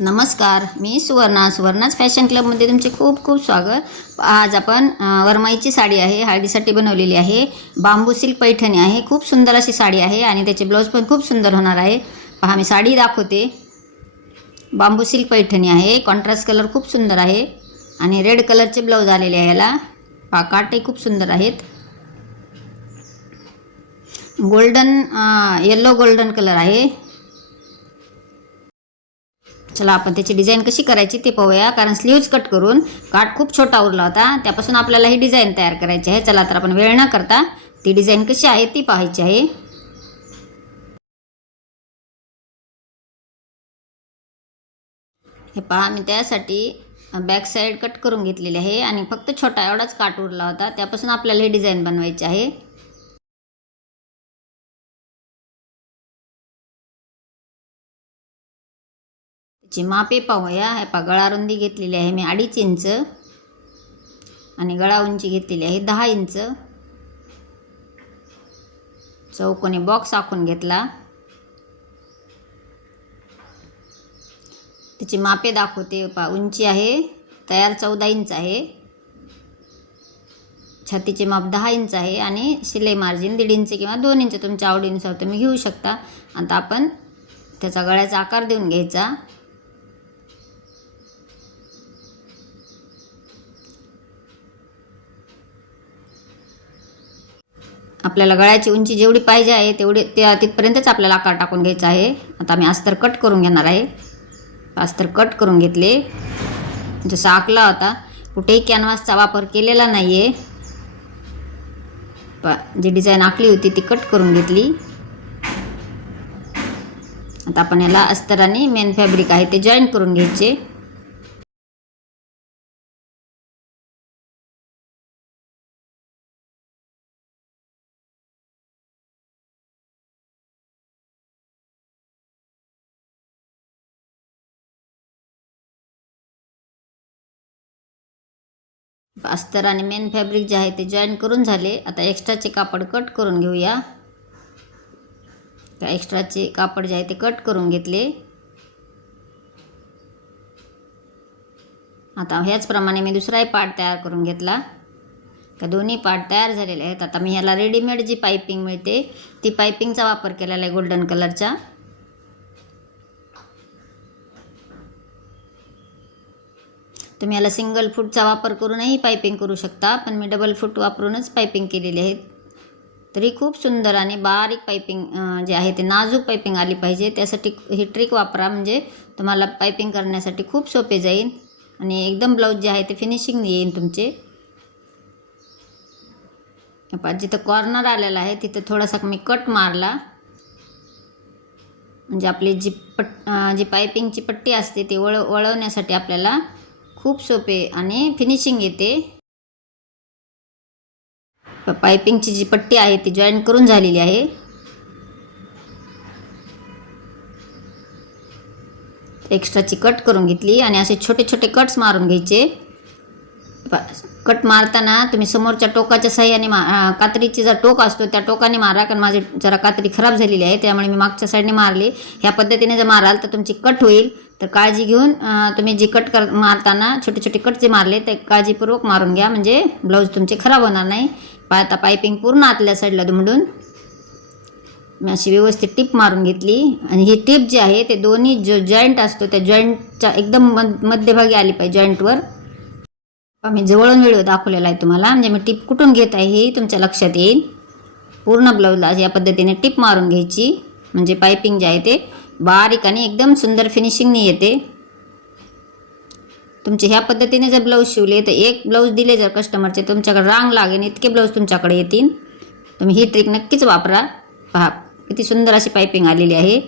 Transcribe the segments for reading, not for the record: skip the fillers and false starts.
नमस्कार, मी सुवर्णाच फॅशन क्लबमध्ये तुमचे खूप खूप स्वागत। आज आपण वरमाईची साडी आहे, हळदीसाठी बनवलेली आहे। बांबू सिल्क पैठणी आहे, खूप सुंदर अशी साडी आहे आणि त्याचे ब्लाऊज पण खूप सुंदर होणार आहे। पहा, मी साडी दाखवते। बांबू सिल्क पैठणी आहे, कॉन्ट्रास्ट कलर खूप सुंदर आहे आणि रेड कलरचे ब्लाऊज आलेले आहे याला। पहा, काटे खूप सुंदर आहेत। गोल्डन येलो गोल्डन कलर आहे। चला आपण त्याची डिझाइन कशी करायची ते पाहूया, कारण स्लीव्ज कट करून काठ खूप छोटा उरला होता, त्यापासून आपल्याला ही डिझाइन तयार करायची आहे। चला तर आपण वेळ न करता ती डिझाइन कशी आहे ती पाहायची आहे। हे पहा, मी त्यासाठी बॅक साइड कट करून घेतलेली आहे आणि फक्त छोटा एवढाच काठ उरला होता, त्यापासून आपल्याला ही डिझाइन बनवायची आहे। त्याची मापे पाहूया। हे पहा, गळा रुंदी घेतलेली आहे मी 2.5 इंच आणि गळा उंची घेतलेली आहे 10 इंच। चौकोनी बॉक्स आखून घेतला। त्याची मापे दाखवते। पहा, उंची आहे तयार 14 इंच आहे, छातीचे माप 10 इंच आहे आणि शिलाई मार्जिन 1.5 इंच किंवा 2 इंच तुमच्या आवडीनुसार तुम्ही घेऊ शकता। आता आपण त्याचा गळ्याचा आकार देऊन घ्यायचा। आपल्याला गळ्याची उंची जेवढी पाहिजे आहे तेवढी तिथपर्यंतच आपल्याला आकार टाकून घ्यायचा आहे। आता मी अस्तर कट करून घेणार आहे। अस्तर कट करून घेतले, जसा आखला होता, कुठेही कॅनव्हासचा वापर केलेला नाही आहे। जी डिझाइन आखली होती ती कट करून घेतली। आता आपण याला अस्तराने मेन फॅब्रिक आहे ते जॉईन करून घ्यायचे। अस्तर आणि मेन फॅब्रिक जे आहे ते जॉईन करून झाले। आता एक्स्ट्राचे कापड कट करून घेऊया। त्या एक्स्ट्राचे कापड जे आहे ते कट करून घेतले। आता ह्याचप्रमाणे मी दुसराही पार्ट तयार करून घेतला। त्या दोन्ही पार्ट तयार झालेले आहेत। आता मी ह्याला रेडीमेड जी पाइपिंग मिळते ती पाइपिंगचा वापर केलेला आहे गोल्डन कलरचा। तुम्ही याला सिंगल फूटचा वापर करूनही पाइपिंग करू शकता, पण मी डबल फूट वापरूनच पाइपिंग केलेली आहे। तरी खूप सुंदर आणि बारीक पाइपिंग जे आहे ते नाजूक पाइपिंग आली पाहिजे, त्यासाठी ही ट्रिक वापरा, म्हणजे तुम्हाला पाइपिंग करण्यासाठी खूप सोपे जाईल आणि एकदम ब्लाऊज जे आहे ते फिनिशिंग येईल तुमचे। जिथं कॉर्नर आलेला आहे तिथं थोडासा मी कट मारला, म्हणजे आपली जी पाइपिंगची पट्टी असते ती वळवण्यासाठी आपल्याला खूप सोपे आणि फिनिशिंग येते। पाइपिंगची जी पट्टी आहे ती जॉईन करून झालेली आहे। एक्स्ट्राची कट करून घेतली आणि असे छोटे छोटे कट्स मारून घ्यायचे। कट मारताना तुम्ही समोरच्या टोकाच्या साह्याने कात्रीची जर टोक असतो त्या टोकाने मारा, कारण माझी जरा कात्री खराब झालेली आहे त्यामुळे मी मागच्या साईडने मारली। ह्या पद्धतीने जर माराल तर तुमची कट होईल, तर काळजी घेऊन तुम्ही जी मारताना छोटे छोटे कट जे मारले ते काळजीपूर्वक मारून घ्या, म्हणजे ब्लाऊज तुमचे खराब होणार नाही। आता पाइपिंग पूर्ण आतल्या साईडला दुमडून मी अशी व्यवस्थित टिप मारून घेतली आणि ही टिप जी आहे ते दोन्ही जो जॉईंट असतो त्या जॉईंटच्या एकदम मध्यभागी आली पाहिजे, जॉईंटवर। मी जवळून व्हिडिओ दाखवलेला आहे तुम्हाला, म्हणजे मी टिप कुठून घेत आहे हे तुमच्या लक्षात येईल। पूर्ण ब्लाऊजला या पद्धतीने टिप मारून घ्यायची, म्हणजे पाइपिंग जे आहे ते बारीक आणि एकदम सुंदर फिनिशिंगने येते। तुमचे ह्या पद्धतीने जर ब्लाऊज शिवले तर एक ब्लाऊज दिले जर कस्टमरचे तुमच्याकडे रांग लागेल इतके ब्लाऊज तुमच्याकडे येतील। तुम्ही ही ट्रिक नक्कीच वापरा। पहा, किती सुंदर अशी पाइपिंग आलेली आहे।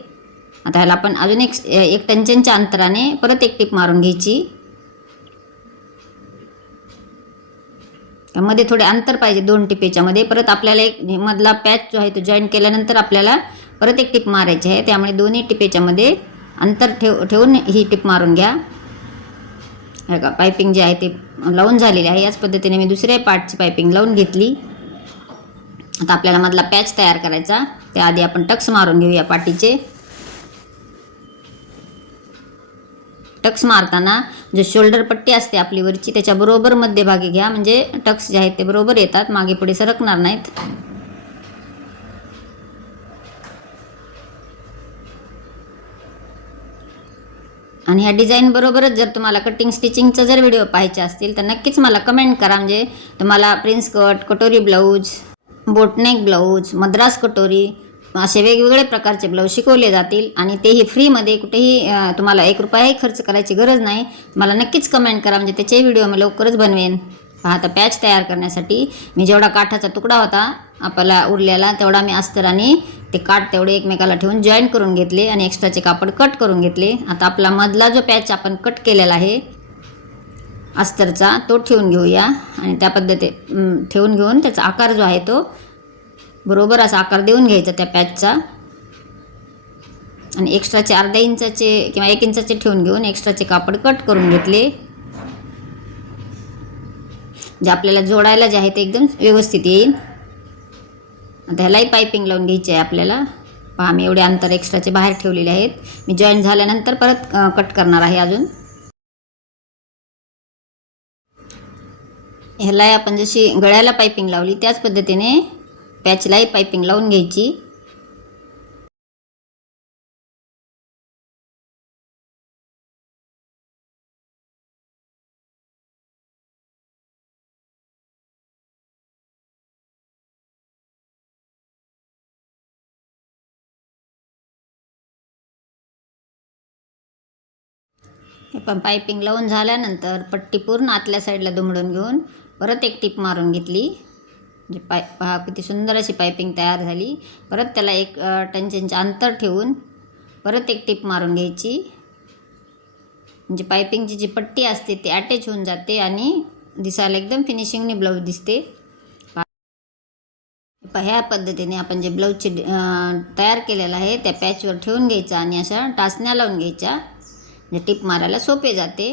आता ह्याला आपण अजून एक टंचनच्या अंतराने परत एक टिप मारून घ्यायची। मध्ये थोडे अंतर पाहिजे 2 टिपेच्या मध्ये। परत आपल्याला एक मधला पॅच जो आहे तो जॉईन केल्यानंतर आपल्याला परत एक टिप मारायची आहे, त्यामुळे दोन्ही टिपेच्या मध्ये अंतर ठेवून ही टिप मारून घ्या। हे का, पाइपिंग जे आहे ते लावून झालेली आहे। याच पद्धतीने मी दुसऱ्या पार्टची पाइपिंग लावून घेतली। आता आपल्याला मधला पॅच तयार करायचा, त्याआधी आपण टक्स मारून घेऊया पाठीचे। टक्स मारताना जे शोल्डर पट्टी असते आपली वरची त्याच्या बरोबर मध्यभागी घ्या, म्हणजे टक्स जे आहेत ते बरोबर येतात, मागे पुढे सरकणार नाहीत. आणि ह्या डिझाईन बरोबरच जर तुम्हाला कटिंग स्टिचिंगचं जर व्हिडिओ पाहायचे असतील तर नक्कीच मला कमेंट करा. म्हणजे तुम्हाला प्रिन्स कट, कटोरी ब्लाऊज, बोटनेक ब्लाऊज, मद्रास कटोरी असे वेगवेगळे प्रकारचे ब्लाऊज शिकवले जातील आणि तेही फ्रीमध्ये. कुठेही तुम्हाला 1 रुपयाही खर्च करायची गरज नाही. मला नक्कीच कमेंट करा, म्हणजे त्याचे व्हिडिओ मी लवकरच बनवेन. पहा, आता पॅच तयार करण्यासाठी मी जेवढा काठाचा तुकडा होता आपल्याला उरलेला तेवढा मी अस्तराने ते काठ तेवढे एकमेकाला ठेवून जॉईन करून घेतले आणि एक्स्ट्राचे कापड कट करून घेतले. आता आपला मधला जो पॅच आपण कट केलेला आहे अस्तरचा तो ठेवून घेऊया आणि त्या पद्धती ठेवून घेऊन त्याचा आकार जो आहे तो बरोबर असा आकार देऊन घ्यायचा त्या पॅचचा. आणि एक्स्ट्राचे अर्धा इंचाचे किंवा 1 इंचाचे ठेवून घेऊन एक्स्ट्राचे कापड कट करून घेतले. जे आपल्याला जोडायला जे आहे ते एकदम व्यवस्थित येईल. आता ह्यालाही पायपिंग लावून घ्यायची आहे आपल्याला. पहा, मी एवढे अंतर एक्स्ट्राचे बाहेर ठेवलेले आहेत. मी जॉईन झाल्यानंतर परत कट करणार आहे अजून. ह्यालाही आपण जशी गळ्याला पायपिंग लावली त्याच पद्धतीने पॅचलाही पायपिंग लावून घ्यायची. हे पण पायपिंग लावून झाल्यानंतर पट्टी पूर्ण आतल्या साईडला दुमडून घेऊन परत एक टिप मारून घेतली. म्हणजे पहा किती सुंदर अशी पायपिंग तयार झाली. परत त्याला 1 टंचेंचं अंतर ठेवून परत एक टिप मारून घ्यायची. म्हणजे पायपिंगची जी पट्टी असते ती अटॅच होऊन जाते आणि दिसायला एकदम फिनिशिंगने ब्लाऊज दिसते. ह्या पद्धतीने आपण जे ब्लाऊजचे तयार केलेलं आहे त्या पॅचवर ठेवून घ्यायचा आणि अशा टाचण्या लावून घ्यायच्या. म्हणजे टिप मारायला सोपे जाते.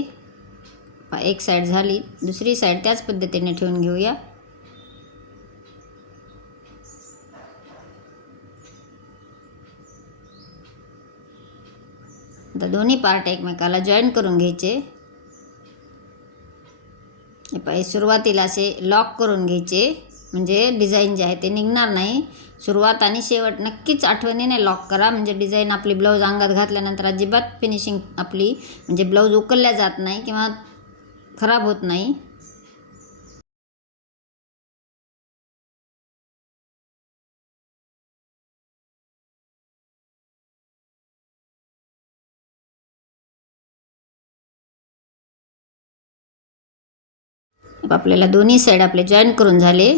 एक साईड झाली, दुसरी साईड त्याच पद्धतीने ठेवून घेऊया. आता दोन्ही पार्ट एकमेकाला जॉईन करून घ्यायचे. हे सुरुवातीला असे लॉक करून घ्यायचे, म्हणजे डिझाईन जे आहे ते निघणार नाही. सुरुवात आणि शेवट नक्कीच आठवणीने लॉक करा, म्हणजे डिझाईन आपली ब्लाऊज अंगात घातल्यानंतर अजिबात फिनिशिंग आपली म्हणजे ब्लाऊज उकलल्या जात नाही किंवा खराब होत नाही. आपल्याला दोन्ही साईड आपले जॉईन करून झाले.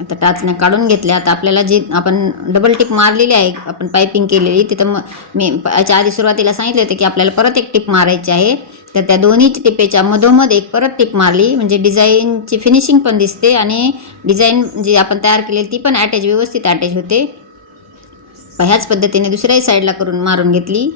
आता टाचण्या काढून घेतल्या. आता आपल्याला जी आपण डबल टिप मारलेली आहे, आपण पायपिंग केलेली, तिथं मी याच्या आधी सुरुवातीला सांगितले होते की आपल्याला परत एक टिप मारायची आहे. तर त्या दोन्ही टिपेच्या मधोमध एक परत टिप मारली, म्हणजे डिझाईनची फिनिशिंग पण दिसते आणि डिझाईन जी आपण तयार केलेली ती पण व्यवस्थित अटॅच होते. ह्याच पद्धतीने दुसऱ्याही साईडला करून मारून घेतली.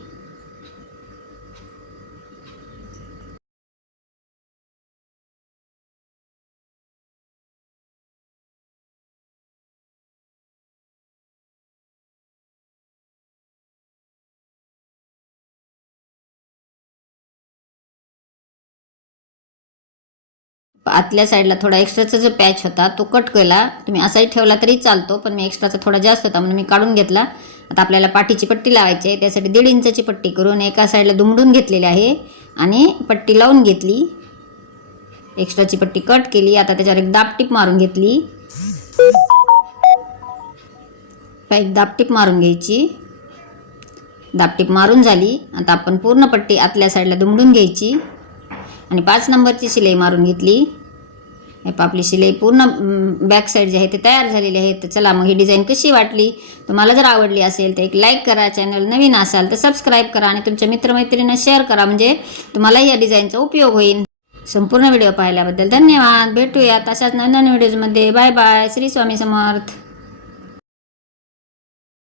आतल्या साईडला थोडा एक्स्ट्राचा जो पॅच होता तो कट केला. तुम्ही असाही ठेवला तरी चालतो, पण मी एक्स्ट्राचा थोडा जास्त होता म्हणून मी काढून घेतला. आता आपल्याला पाठीची पट्टी लावायची आहे, त्यासाठी 1.5 इंचाची पट्टी करून एका साईडला दुमडून घेतलेली आहे आणि पट्टी लावून घेतली. एक्स्ट्राची पट्टी कट केली. आता त्याच्यावर एक दाबटीप मारून घेतली. एक दाबटीप मारून घ्यायची. दाबटीप मारून झाली. आता आपण पूर्ण पट्टी आतल्या साईडला दुमडून घ्यायची आणि 5 नंबरची शिलाई मारून घेतली. आपली शिलाई पूर्ण बॅक साईड जे आहे ते तयार झालेली आहे. तर चला मग ही डिझाईन कशी वाटली, तुम्हाला जर आवडली असेल तर एक लाईक करा. चॅनल नवीन असाल तर सबस्क्राईब करा आणि तुमच्या मित्रमैत्रिणींना शेअर करा, म्हणजे तुम्हालाही या डिझाईनचा उपयोग होईल. संपूर्ण व्हिडिओ पाहिल्याबद्दल धन्यवाद. भेटूयात अशाच नवीन व्हिडिओजमध्ये. Bye bye. श्री स्वामी समर्थ.